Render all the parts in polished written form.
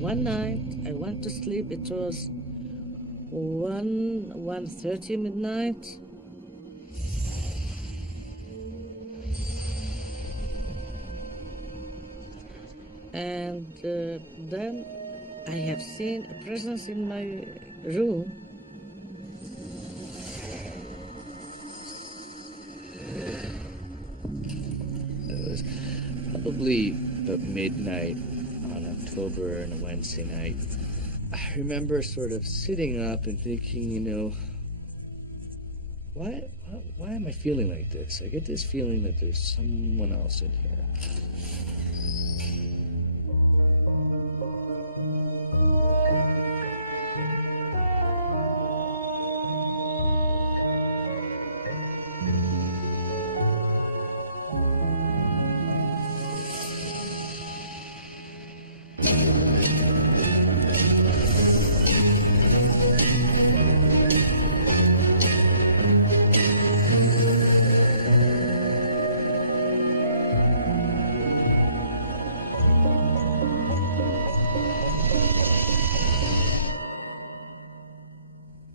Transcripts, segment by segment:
one night, I went to sleep. It was 1:30 midnight. And then I have seen a presence in my room. It was probably about midnight on October and a Wednesday night. I remember sort of sitting up and thinking, why am I feeling like this? I get this feeling that there's someone else in here.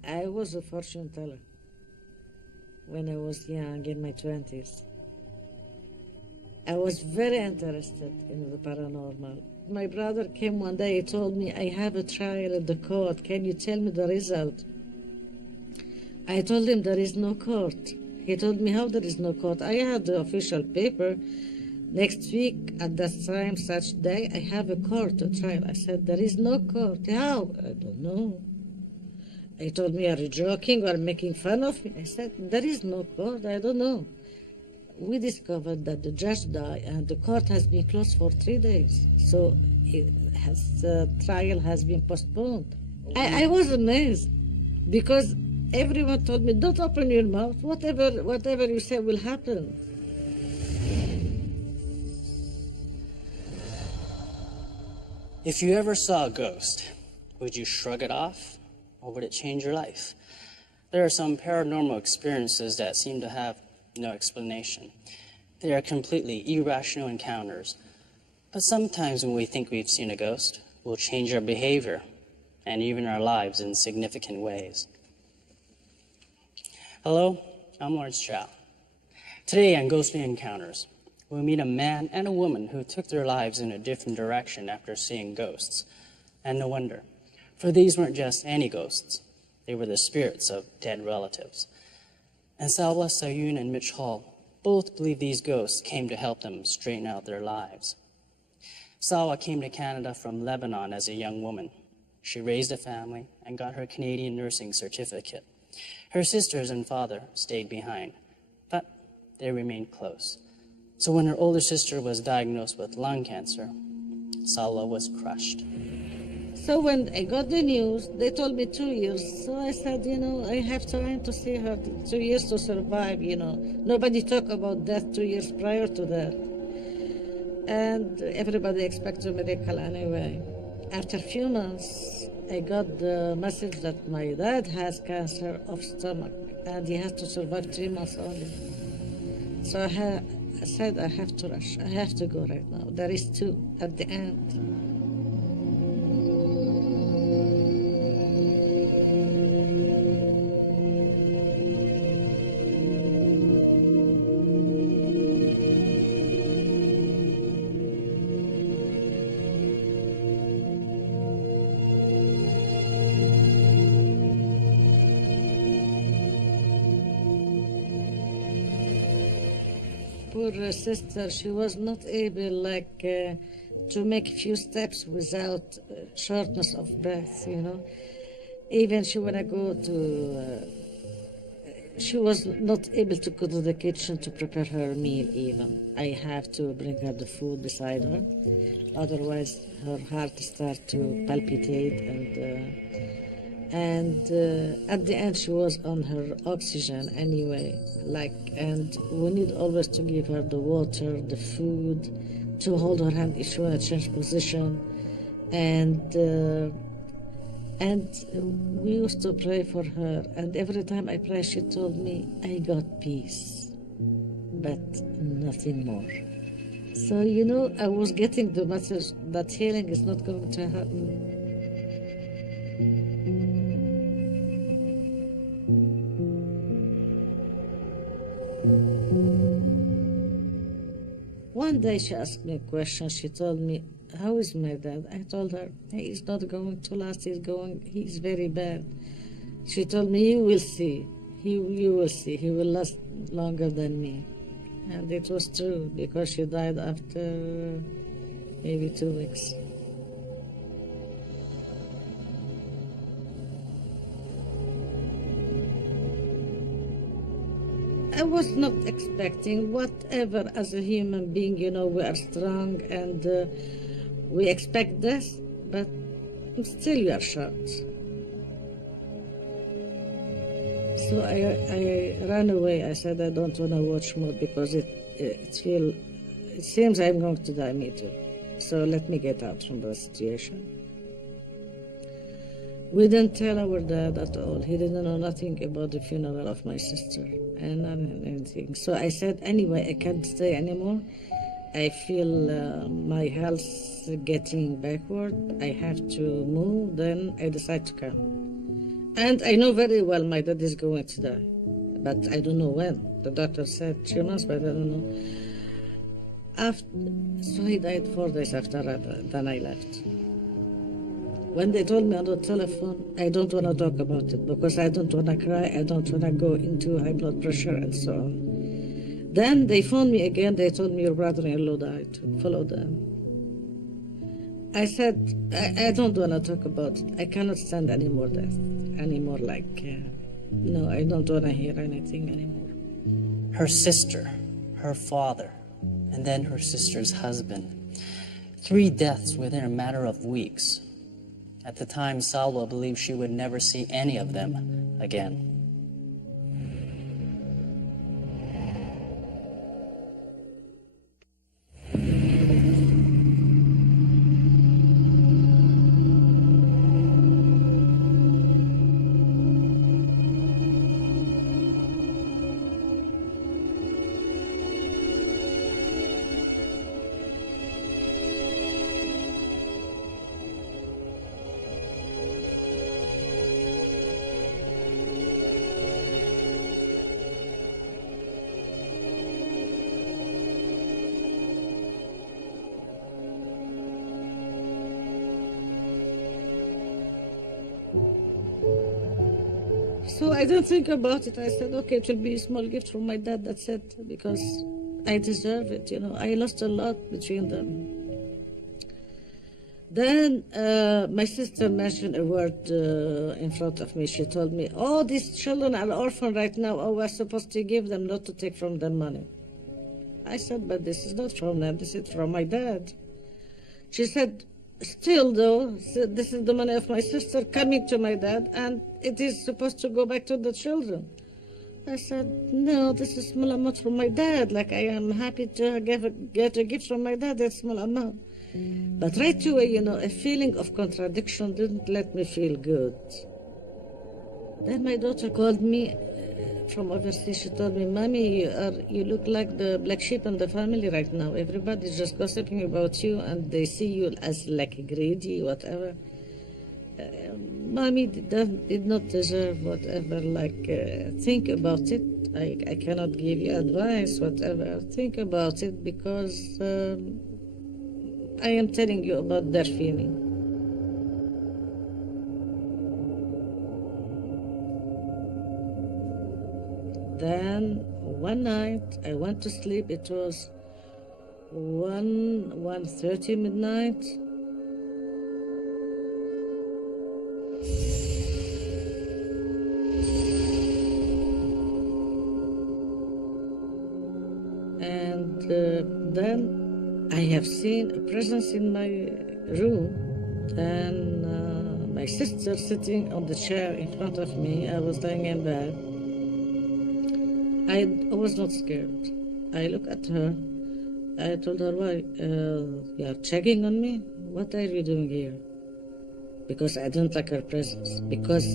I was a fortune teller when I was young, in my 20s. I was very interested in the paranormal. My brother came one day, he told me, I have a trial at the court. Can you tell me the result? I told him there is no court. He told me, how there is no court? I had the official paper. Next week, at that time, such day, I have a court, a trial. I said, there is no court. How? I don't know. He told me, are you joking or making fun of me? I said, there is no court, I don't know. We discovered that the judge died and the court has been closed for 3 days. So the trial has been postponed. I was amazed because everyone told me, don't open your mouth. Whatever you say will happen. If you ever saw a ghost, would you shrug it off, or would it change your life? There are some paranormal experiences that seem to have no explanation. They are completely irrational encounters. But sometimes when we think we've seen a ghost, we'll change our behavior and even our lives in significant ways. Hello, I'm Lawrence Chow. Today on Ghostly Encounters, we'll meet a man and a woman who took their lives in a different direction after seeing ghosts. And no wonder, for these weren't just any ghosts. They were the spirits of dead relatives. And Salwa Sayun and Mitch Hall both believe these ghosts came to help them straighten out their lives. Salwa came to Canada from Lebanon as a young woman. She raised a family and got her Canadian nursing certificate. Her sisters and father stayed behind, but they remained close. So when her older sister was diagnosed with lung cancer, Salwa was crushed. So when I got the news, they told me 2 years. So I said, I have time to see her, 2 years to survive, Nobody talked about death 2 years prior to that. And everybody expects a miracle anyway. After a few months, I got the message that my dad has cancer of stomach and he has to survive 3 months only. So I said, I have to rush. I have to go right now. There is 2 at the end. Poor sister, she was not able to make a few steps without shortness of breath, Even she wanna go to, she was not able to go to the kitchen to prepare her meal even. I have to bring her the food beside her, otherwise her heart starts to palpitate and at the end she was on her oxygen anyway, and we need always to give her the water, the food, to hold her hand if she want to change position, and we used to pray for her, and every time I pray she told me, I got peace, but nothing more. So, I was getting the message that healing is not going to happen. One day she asked me a question. She told me, "How is my dad?" I told her, "He's not going to last. He's very bad." She told me, "You will see. You will see. He will last longer than me." And it was true, because she died after maybe 2 weeks. I was not expecting whatever. As a human being, we are strong and we expect this, but still you are shocked. So I ran away. I said I don't want to watch more because it seems I'm going to die, me too. So let me get out from the situation. We didn't tell our dad at all. He didn't know nothing about the funeral of my sister and anything. So I said, anyway, I can't stay anymore. I feel my health getting backward. I have to move. Then I decide to come. And I know very well my dad is going to die, but I don't know when. The doctor said 3 months, but I don't know. So he died 4 days after then I left. When they told me on the telephone, I don't want to talk about it because I don't want to cry, I don't want to go into high blood pressure and so on. Then they phoned me again, they told me your brother-in-law died. Follow them. I said, I don't want to talk about it. I cannot stand any more death, anymore no, I don't want to hear anything anymore. Her sister, her father, and then her sister's husband. 3 deaths within a matter of weeks. At the time, Salwa believed she would never see any of them again. So I didn't think about it. I said, okay, it will be a small gift from my dad, that's it, because I deserve it, I lost a lot between them. Then my sister mentioned a word in front of me. She told me, oh, these children are orphan right now. Oh, we're supposed to give them, not to take from them money. I said, but this is not from them. This is from my dad. She said, still, though, this is the money of my sister coming to my dad, and it is supposed to go back to the children. I said, no, this is small amount from my dad. Like, I am happy to get a gift from my dad, that's small amount. But right away, a feeling of contradiction didn't let me feel good. Then my daughter called me from overseas. She told me, Mommy, you look like the black sheep in the family right now. Everybody's just gossiping about you, and they see you as like greedy, whatever. Mommy did not deserve whatever, think about it. I cannot give you advice, whatever. Think about it, because I am telling you about their feeling. Then one night I went to sleep. It was 1:30 midnight. And then I have seen a presence in my room. Then my sister sitting on the chair in front of me. I was lying in bed. I was not scared. I looked at her. I told her, why? You are checking on me? What are you doing here? Because I didn't like her presence. Because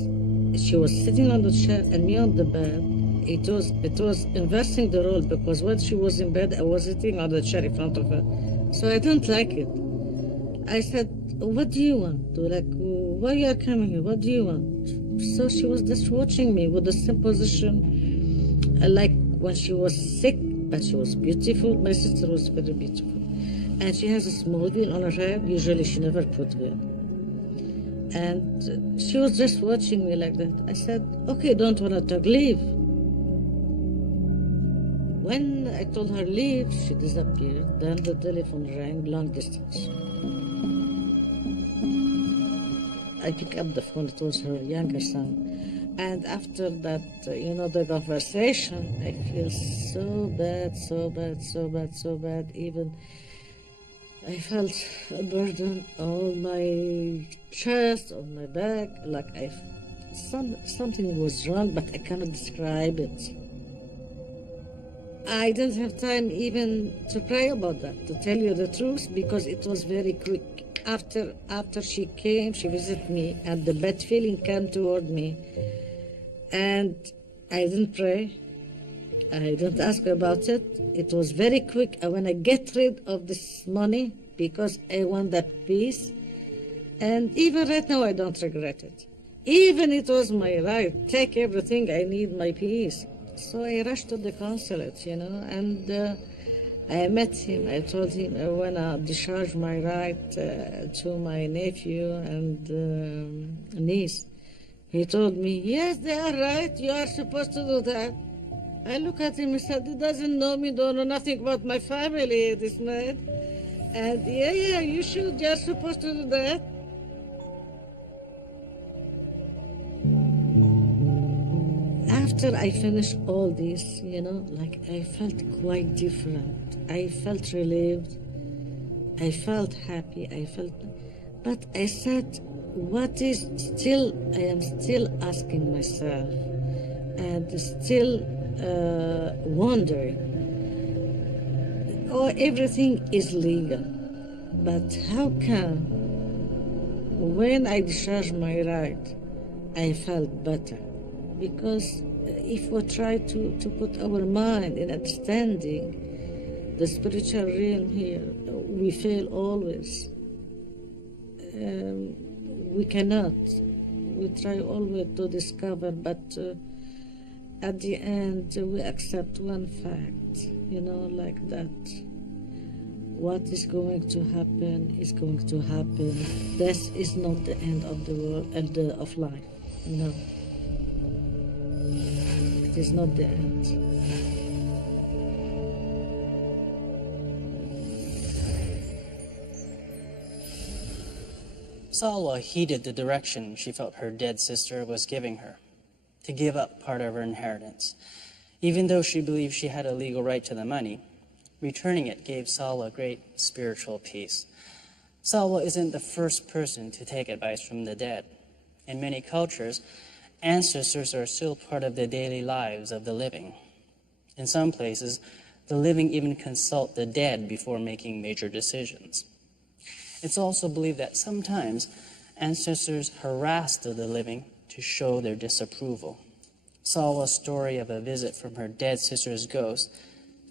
she was sitting on the chair and me on the bed. it was inversing the role, because when she was in bed, I was sitting on the chair in front of her. So I didn't like it. I said, what do you want? Like, why you are coming here? What do you want? So she was just watching me with the same position, like when she was sick, but she was beautiful. My sister was very beautiful. And she has a small veil on her head. Usually she never put veil. And she was just watching me like that. I said, okay, don't want to talk, leave. When I told her leave, she disappeared. Then the telephone rang, long distance. I picked up the phone, it was her younger son. And after that, the conversation, I feel so bad, so bad, so bad, so bad. Even I felt a burden on my chest, on my back, like something was wrong, but I cannot describe it. I didn't have time even to pray about that, to tell you the truth, because it was very quick. After she came, she visited me, and the bad feeling came toward me. And I didn't pray. I didn't ask about it. It was very quick. I want to get rid of this money because I want that peace. And even right now, I don't regret it. Even it was my right. Take everything. I need my peace. So I rushed to the consulate, and I met him. I told him I want to discharge my right to my nephew and niece. He told me, yes, they are right. You are supposed to do that. I look at him and said, he doesn't know me, don't know nothing about my family, this man. And yeah, you should. You're supposed to do that. After I finished all this, I felt quite different. I felt relieved. I felt happy. But I said, I am still asking myself and still wondering. Oh, everything is legal. But how come when I discharged my right, I felt better? Because if we try to put our mind in understanding the spiritual realm here, we fail always. We cannot. We try always to discover, but at the end we accept one fact, like that. What is going to happen is going to happen. Death is not the end of the world, of life, It is not the end. Salwa heeded the direction she felt her dead sister was giving her, to give up part of her inheritance. Even though she believed she had a legal right to the money, returning it gave Salwa great spiritual peace. Salwa isn't the first person to take advice from the dead. In many cultures, ancestors are still part of the daily lives of the living. In some places, the living even consult the dead before making major decisions. It's also believed that sometimes ancestors harass the living to show their disapproval. Salwa's story of a visit from her dead sister's ghost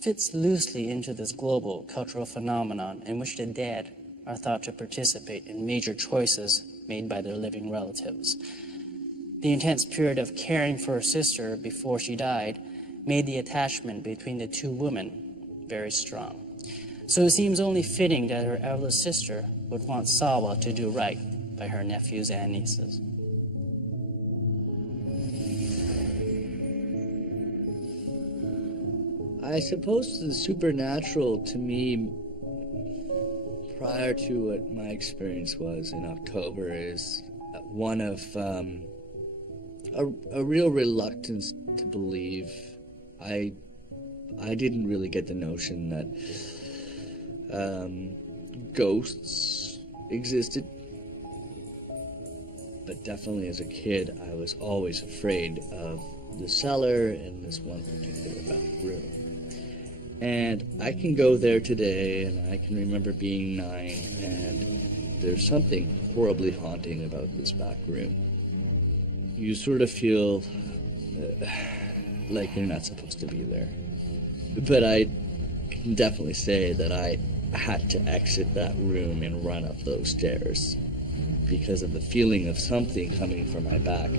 fits loosely into this global cultural phenomenon in which the dead are thought to participate in major choices made by their living relatives. The intense period of caring for her sister before she died made the attachment between the two women very strong. So it seems only fitting that her eldest sister would want Salwa to do right by her nephews and nieces. I suppose the supernatural to me, prior to what my experience was in October, is one of a real reluctance to believe. I didn't really get the notion that ghosts existed, but definitely as a kid I was always afraid of the cellar and this one particular back room. And I can go there today and I can remember being 9, and there's something horribly haunting about this back room. You sort of feel like you're not supposed to be there. But I can definitely say that I had to exit that room and run up those stairs because of the feeling of something coming from my back.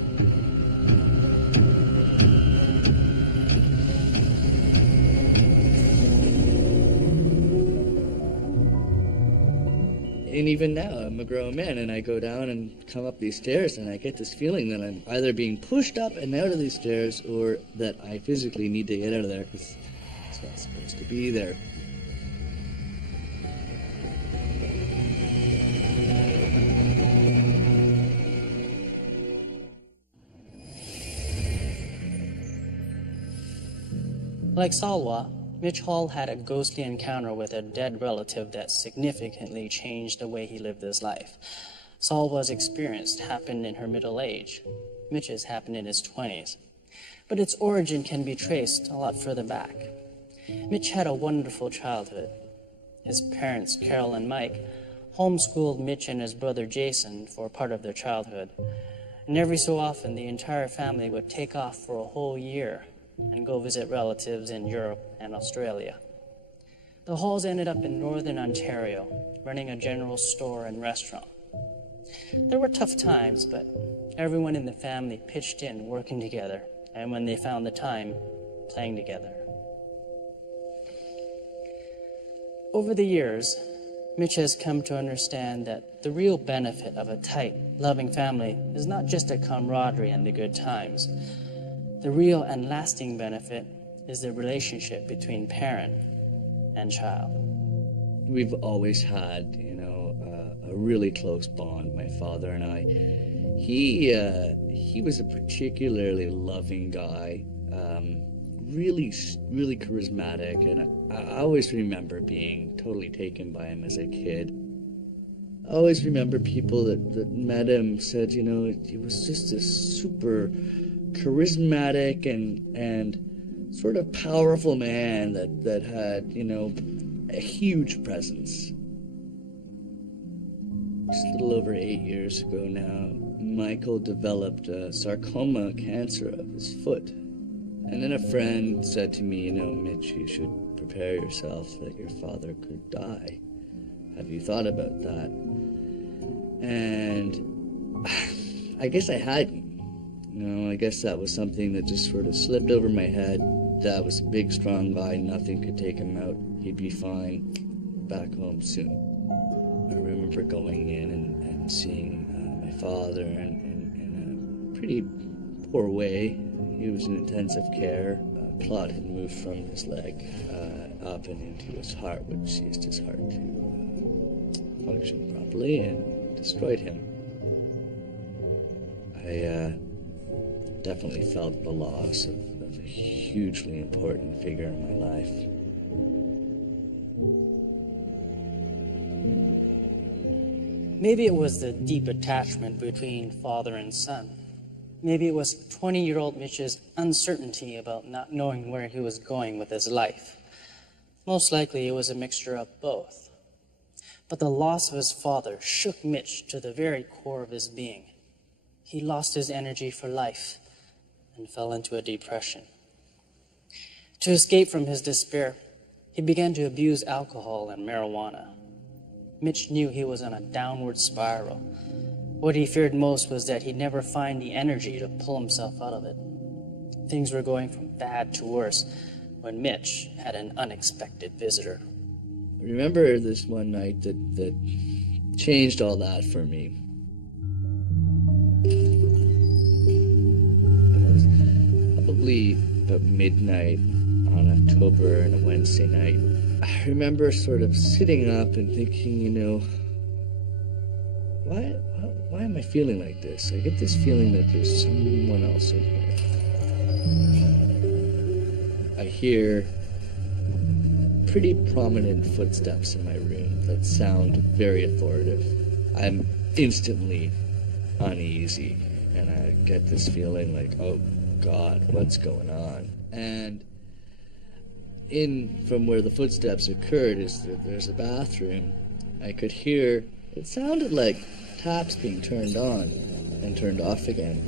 And even now, I'm a grown man, and I go down and come up these stairs, and I get this feeling that I'm either being pushed up and out of these stairs, or that I physically need to get out of there because it's not supposed to be there. Like Salwa, Mitch Hall had a ghostly encounter with a dead relative that significantly changed the way he lived his life. Salwa's experience happened in her middle age. Mitch's happened in his 20s. But its origin can be traced a lot further back. Mitch had a wonderful childhood. His parents, Carol and Mike, homeschooled Mitch and his brother Jason for part of their childhood. And every so often, the entire family would take off for a whole year and go visit relatives in Europe and Australia. The Halls ended up in northern Ontario, running a general store and restaurant. There were tough times, but everyone in the family pitched in, working together, and when they found the time, playing together. Over the years, Mitch has come to understand that the real benefit of a tight, loving family is not just the camaraderie and the good times. The real and lasting benefit is the relationship between parent and child. We've always had, a really close bond, my father and I. He was a particularly loving guy, really charismatic, and I always remember being totally taken by him as a kid. I always remember people that met him said, he was just this super charismatic and sort of powerful man that had, a huge presence. Just a little over 8 years ago now, Michael developed a sarcoma cancer of his foot. And then a friend said to me, Mitch, you should prepare yourself that your father could die. Have you thought about that? And I guess I hadn't. I guess that was something that just sort of slipped over my head. Dad was a big, strong guy. Nothing could take him out. He'd be fine. Back home soon. I remember going in and seeing my father in a pretty poor way. He was in intensive care. A clot had moved from his leg up and into his heart, which ceased his heart to function properly and destroyed him. I definitely felt the loss of a hugely important figure in my life. Maybe it was the deep attachment between father and son. Maybe it was 20-year-old Mitch's uncertainty about not knowing where he was going with his life. Most likely it was a mixture of both. But the loss of his father shook Mitch to the very core of his being. He lost his energy for life and fell into a depression. To escape from his despair, he began to abuse alcohol and marijuana. Mitch knew he was on a downward spiral. What he feared most was that he'd never find the energy to pull himself out of it. Things were going from bad to worse when Mitch had an unexpected visitor. I remember this one night that changed all that for me. It was probably about midnight on October and a Wednesday night. I remember sort of sitting up and thinking, why am I feeling like this? I get this feeling that there's someone else in here. I hear pretty prominent footsteps in my room that sound very authoritative. I'm instantly uneasy, and I get this feeling like, oh God, what's going on? And from where the footsteps occurred is that there's a bathroom. I could hear, it sounded like taps being turned on and turned off again.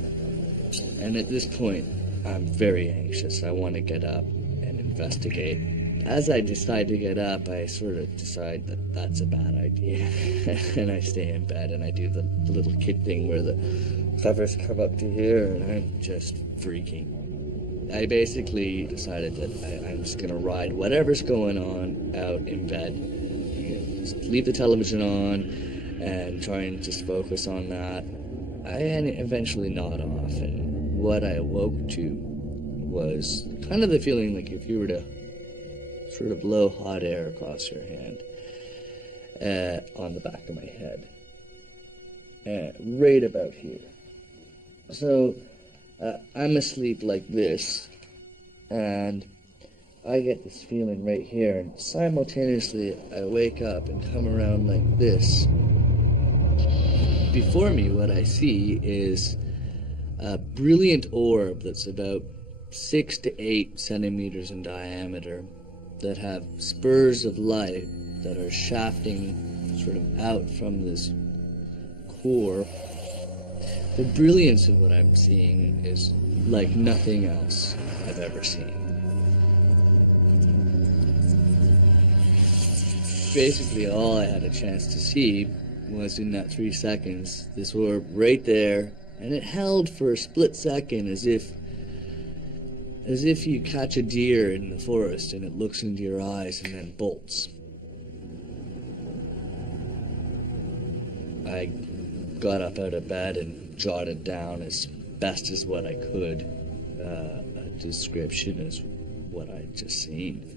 And at this point, I'm very anxious. I want to get up and investigate. As I decide to get up, I sort of decide that that's a bad idea. And I stay in bed and I do the little kid thing where the covers come up to here and I'm just freaking. I basically decided that I'm just going to ride whatever's going on out in bed. Just leave the television on and try and just focus on that. I eventually nod off, and what I awoke to was kind of the feeling like if you were to sort of blow hot air across your hand on the back of my head, right about here. So I'm asleep like this, and I get this feeling right here, and simultaneously I wake up and come around like this. Before me, what I see is a brilliant orb that's about 6 to 8 centimeters in diameter that have spurs of light that are shafting sort of out from this core. The brilliance of what I'm seeing is like nothing else I've ever seen. Basically, all I had a chance to see was in that 3 seconds, this orb right there, and it held for a split second as if you catch a deer in the forest and it looks into your eyes and then bolts. I got up out of bed and jotted down as best as what I could a description as what I'd just seen.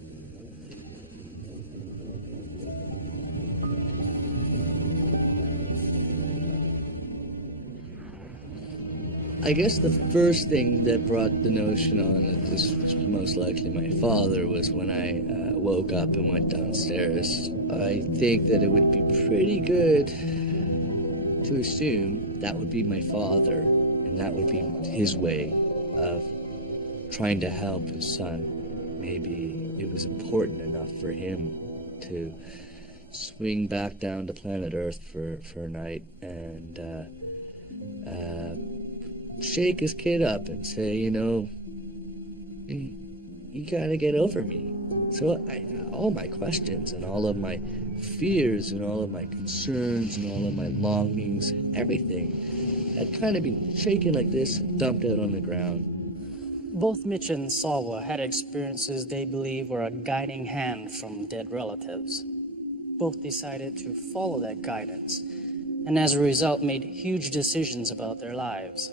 I guess the first thing that brought the notion on that this was most likely my father was when I woke up and went downstairs. I think that it would be pretty good to assume that would be my father, and that would be his way of trying to help his son. Maybe it was important enough for him to swing back down to planet Earth for a night and shake his kid up and say, you know, you gotta get over me. So all my questions and all of my fears and all of my concerns and all of my longings, everything had kind of been shaken like this and dumped out on the ground. Both Mitch and Salwa had experiences they believe were a guiding hand from dead relatives. Both decided to follow that guidance, and as a result made huge decisions about their lives.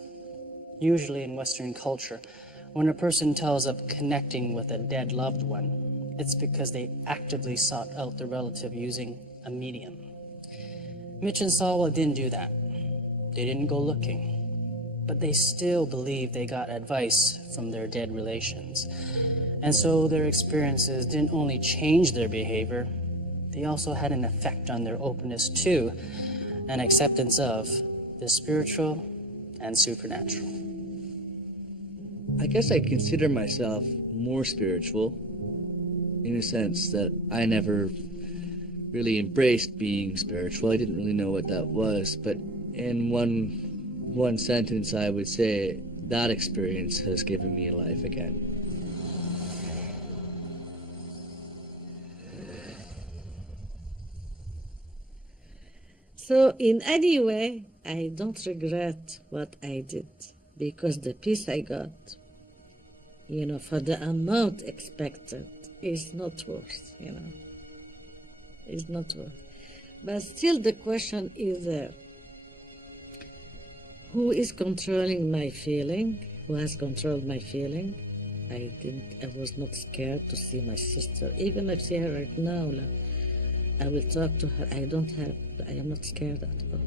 Usually in Western culture, when a person tells of connecting with a dead loved one, it's because they actively sought out the relative using a medium. Mitch and Salwa didn't do that. They didn't go looking, but they still believed they got advice from their dead relations. And so their experiences didn't only change their behavior, they also had an effect on their openness to and acceptance of the spiritual and supernatural. I guess I consider myself more spiritual in a sense that I never really embraced being spiritual. I didn't really know what that was, but in one sentence I would say that experience has given me life again. So in any way, I don't regret what I did, because the peace I got, you know, for the amount expected is not worth, you know. It's not worth. But still the question is there. Who is controlling my feeling? Who has controlled my feeling? I was not scared to see my sister. Even if I see her right now, I will talk to her. I am not scared at all.